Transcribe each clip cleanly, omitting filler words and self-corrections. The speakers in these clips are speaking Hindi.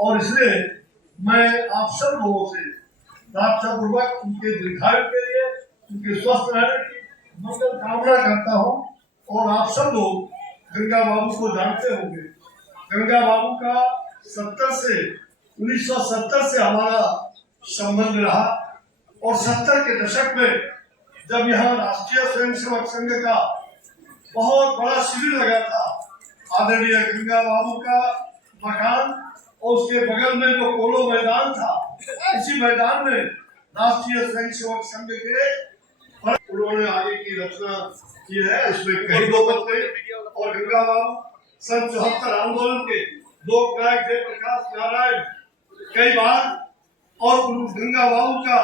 और इसलिए मैं आप सब लोगों से प्रार्थना पूर्वक उनके दीर्घायु के लिए, उनके स्वस्थ रहने की मंगल कामना करता हूँ। और आप सब लोग गंगा बाबू को जानते होंगे। गंगा बाबू का 1970 से हमारा संबंध रहा और 70 के दशक में जब यहाँ राष्ट्रीय स्वयंसेवक संघ का बहुत बड़ा शिविर लगा था, आदरणीय गंगा बाबू का मकान और उसके बगल में जो पोलो मैदान था, इसी मैदान में राष्ट्रीय स्वयंसेवक संघ के उन्होंने आगे की रचना की है। इसमें कई लोग और गंगा बाबू 74 आंदोलन के लोक नायक जयप्रकाश नारायण कई बार और गंगा बाबू का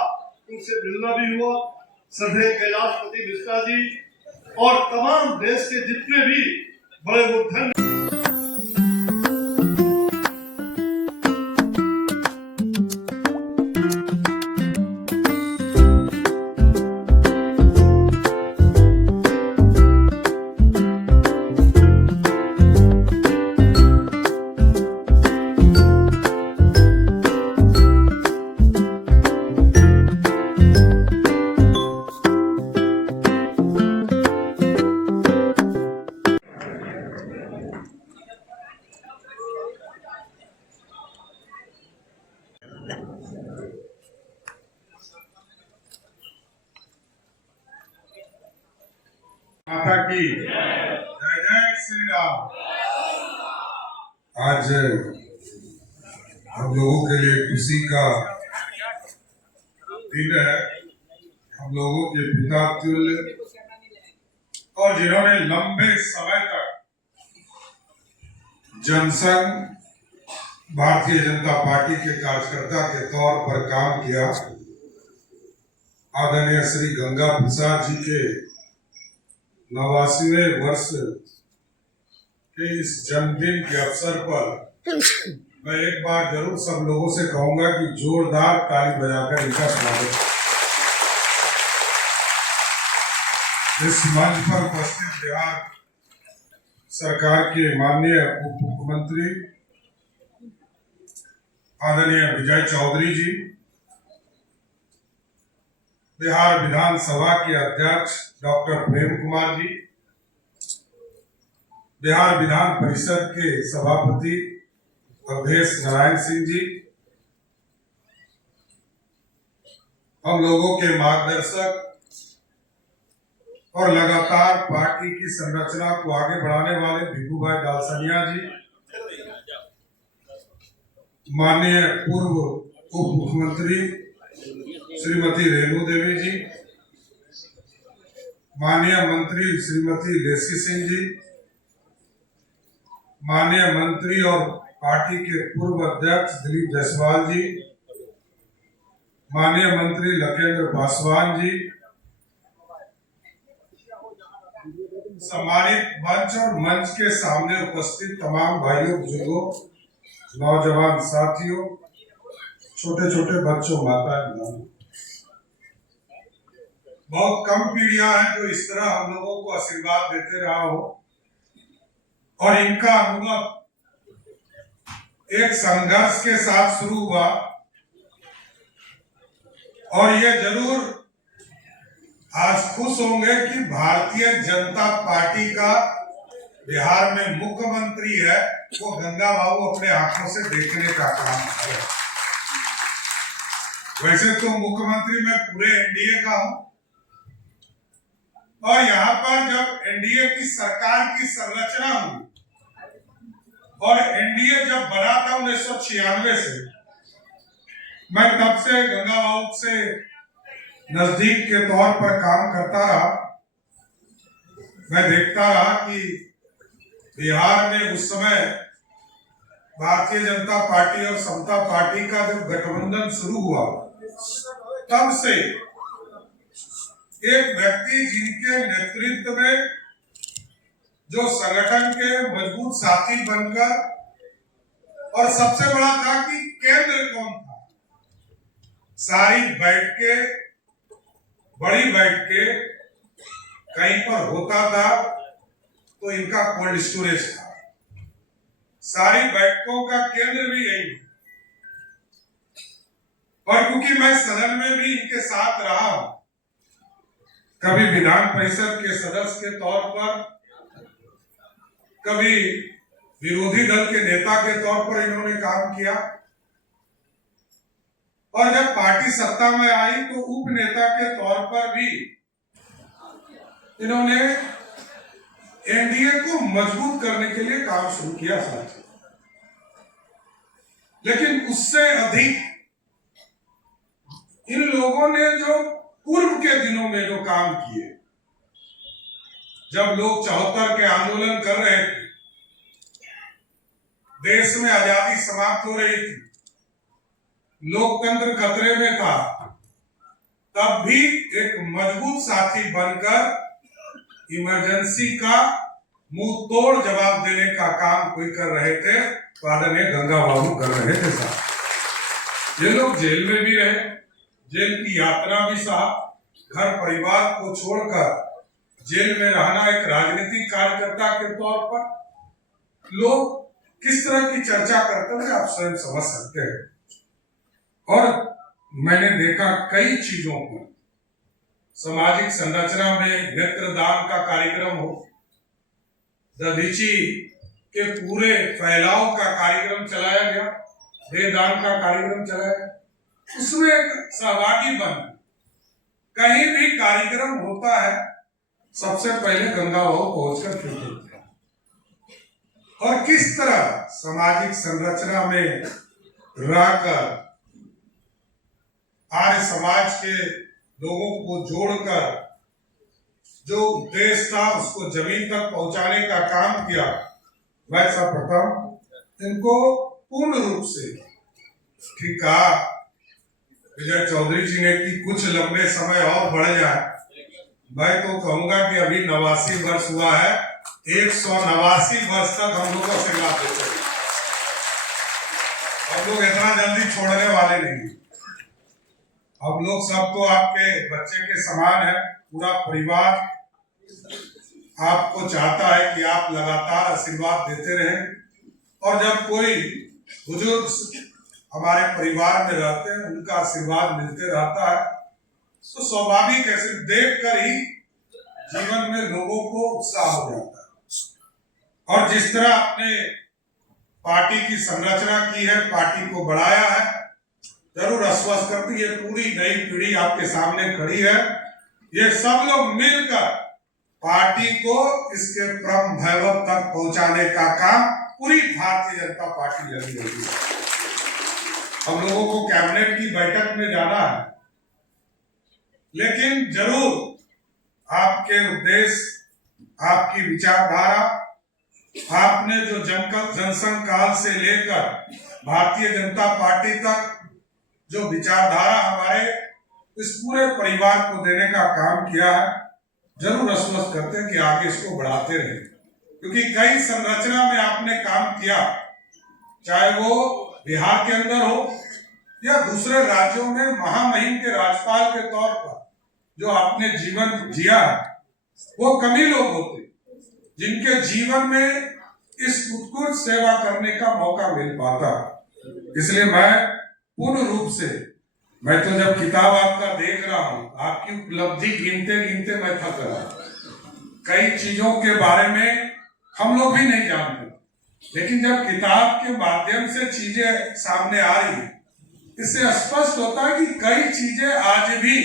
उनसे मिलना भी हुआ। श्रद्धेय कैलाशपति मिश्रा जी और तमाम देश के जितने भी बड़े बुद्ध माता की जय जय श्री राम। आज हम लोगों के लिए खुशी का दिन है। हम लोगों के पिता तुल्य और जिन्होंने लंबे समय तक जनसंघ भारतीय जनता पार्टी के कार्यकर्ता के तौर पर काम किया, आदरणीय श्री गंगा प्रसाद जी के 89वें वर्ष के इस जन्मदिन के अवसर पर मैं एक बार जरूर सब लोगों से कहूंगा कि जोरदार ताली बजाकर इनका स्वागत। इस मंच पर उपस्थित बिहार सरकार के माननीय उप मुख्यमंत्री आदरणीय विजय चौधरी जी, बिहार विधानसभा के अध्यक्ष डॉक्टर प्रेम कुमार जी, बिहार विधान परिषद के सभापति अवधेश नारायण सिंह जी, हम लोगों के मार्गदर्शक और लगातार पार्टी की संरचना को आगे बढ़ाने वाले भिखू भाई डालसनिया जी, माननीय पूर्व उप मुख्यमंत्री श्रीमती रेणु देवी जी, माननीय मंत्री श्रीमती लेसी सिंह जी, माननीय मंत्री और पार्टी के पूर्व अध्यक्ष दिलीप जायसवाल जी, माननीय मंत्री लकेंद्र पासवान जी, सम्मानित मंच और मंच के सामने उपस्थित तमाम भाइयों बुजुर्गों, नौजवान साथियों, छोटे छोटे बच्चों, माताएं, बहुत कम पीढ़ियां हैं जो इस तरह हम लोगों को आशीर्वाद देते रहा हो और इनका अनुभव एक संघर्ष के साथ शुरू हुआ और ये जरूर आज खुश होंगे कि भारतीय जनता पार्टी का बिहार में मुख्यमंत्री है वो गंगा बाबू अपने आंखों से देखने का काम है। वैसे तो मुख्यमंत्री मैं पूरे एनडीए का हूं और यहाँ पर जब एनडीए की सरकार की संरचना हुई और एनडीए जब बना था 1996 से, मैं तब से गंगा बाबू से नजदीक के तौर पर काम करता रहा। मैं देखता रहा कि बिहार में उस समय भारतीय जनता पार्टी और समता पार्टी का जब गठबंधन शुरू हुआ, तब से एक व्यक्ति जिनके नेतृत्व में जो संगठन के मजबूत साथी बनकर, और सबसे बड़ा था कि केंद्र कौन था, सारी बड़ी बैठकें कहीं पर होता था तो इनका कोल्ड स्टोरेज था। सारी बैठकों का केंद्र भी यही, और क्योंकि मैं सदन में भी इनके साथ रहा हूं, कभी विधान परिषद के सदस्य के तौर पर, कभी विरोधी दल के नेता के तौर पर इन्होंने काम किया, और जब पार्टी सत्ता में आई तो उप नेता के तौर पर भी इन्होंने एनडीए को मजबूत करने के लिए काम शुरू किया साथी। लेकिन उससे अधिक इन लोगों ने जो पूर्व के दिनों में जो काम किए, जब लोग 74 के आंदोलन कर रहे थे, देश में आजादी समाप्त हो रही थी, लोकतंत्र खतरे में था, तब भी एक मजबूत साथी बनकर इमरजेंसी का मुंह तोड़ जवाब देने का काम कोई कर रहे थे, तो आदरणीय गंगा बाबू कर रहे थे साहब। ये लोग जेल में भी रहे, जेल की यात्रा भी साहब, घर परिवार को छोड़कर जेल में रहना एक राजनीतिक कार्यकर्ता के तौर पर लोग किस तरह की चर्चा करते थे, आप स्वयं समझ सकते हैं। और मैंने देखा कई चीजों को, सामाजिक संरचना में नेत्रदान का कार्यक्रम हो, दधीची के पूरे फैलाव का कार्यक्रम चलाया गया, देहदान का कार्यक्रम चलाया गया, उसमें एक सहभागी बन, कहीं भी कार्यक्रम होता है सबसे पहले गंगा बहू पहुंचकर फिर होते हैं। और किस तरह सामाजिक संरचना में रहकर आर्य समाज के लोगों को जोड़कर जो उद्देश्य था उसको जमीन तक पहुंचाने का काम किया, मैं सर्वप्रथम इनको पूर्ण रूप से ठीक कहा। विजय चौधरी जी ने कि कुछ लंबे समय और बढ़ जाए, मैं तो कहूंगा कि अभी 89 वर्ष हुआ है, 189 वर्ष तक हम लोग को आशीर्वाद देते हैं। हम लोग इतना जल्दी छोड़ने वाले नहीं, हम लोग सब तो आपके बच्चे के समान है। पूरा परिवार आपको चाहता है कि आप लगातार आशीर्वाद देते रहें, और जब कोई बुजुर्ग हमारे परिवार में रहते हैं, उनका आशीर्वाद मिलते रहता है, तो स्वाभाविक ऐसे देख कर ही जीवन में लोगों को उत्साह हो जाता है। और जिस तरह आपने पार्टी की संरचना की है, पार्टी को बढ़ाया है, जरूर आश्वस्त करती है पूरी नई पीढ़ी आपके सामने खड़ी है, ये सब लोग मिलकर पार्टी को इसके परम वैभव तक पहुंचाने का काम पूरी भारतीय जनता पार्टी लगी रही है। हम लोगों को कैबिनेट की बैठक में जाना है, लेकिन जरूर आपके उद्देश्य, आपकी विचारधारा, आपने जो जनसंघ काल से लेकर भारतीय जनता पार्टी तक जो विचारधारा हमारे इस पूरे परिवार को देने का काम किया है, जरूर आश्वस्त करते हैं कि आगे इसको बढ़ाते रहें, क्योंकि कई संरचना में आपने काम किया, चाहे वो बिहार के अंदर हो या दूसरे राज्यों में महामहिम के राज्यपाल के तौर पर जो आपने जीवन जिया, वो कम ही लोग होते जिनके जीवन में इस उत्कृष्ट सेवा करने का मौका मिल पाता। इसलिए मैं पूर्ण रूप से, मैं तो जब किताब आपका देख रहा हूं, आपकी उपलब्धि गिनते गिनते मैं थक रहा हूं। कई चीजों के बारे में हम लोग भी नहीं जानते, लेकिन जब किताब के माध्यम से चीजें सामने आ रही है, इससे स्पष्ट होता है कि कई चीजें आज भी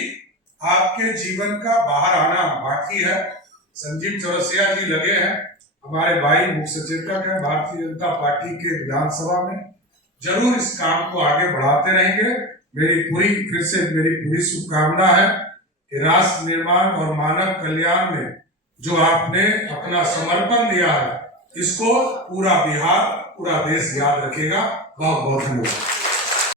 आपके जीवन का बाहर आना बाकी है। संजीव चौरसिया जी लगे हैं, हमारे भाई मुख्य सचेतक है भारतीय जनता पार्टी के विधानसभा में, जरूर इस काम को आगे बढ़ाते रहेंगे। मेरी पूरी शुभकामना है कि राष्ट्र निर्माण और मानव कल्याण में जो आपने अपना समर्पण दिया है, इसको पूरा बिहार, पूरा देश याद रखेगा। बहुत बहुत धन्यवाद।